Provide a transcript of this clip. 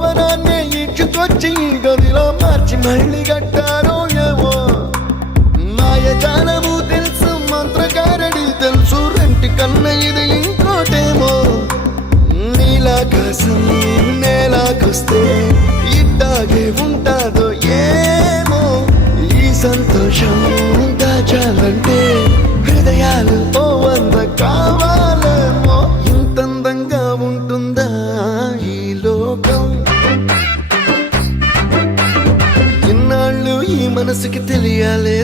భవనాన్ని ఇచ్చుకొచ్చి గదిలో మార్చి మళ్ళీ కట్టారో ఏమో మాయజాలము తెలుసు మంత్రకారడి తెలుసు రెంటి కన్న ఇది ఇంకోటేమో నీలాకాశం నేలాకొస్తే ఇట్టాగే ఉంటాదో ఏమో ఈ సంతోషం దాచాలంటే హృదయాలు ఓ వంద కావాలేమో ఇంతందంగా ఉంటుందా ఈ లోకం ఇన్నాళ్ళు ఈ మనసుకి తెలియాలే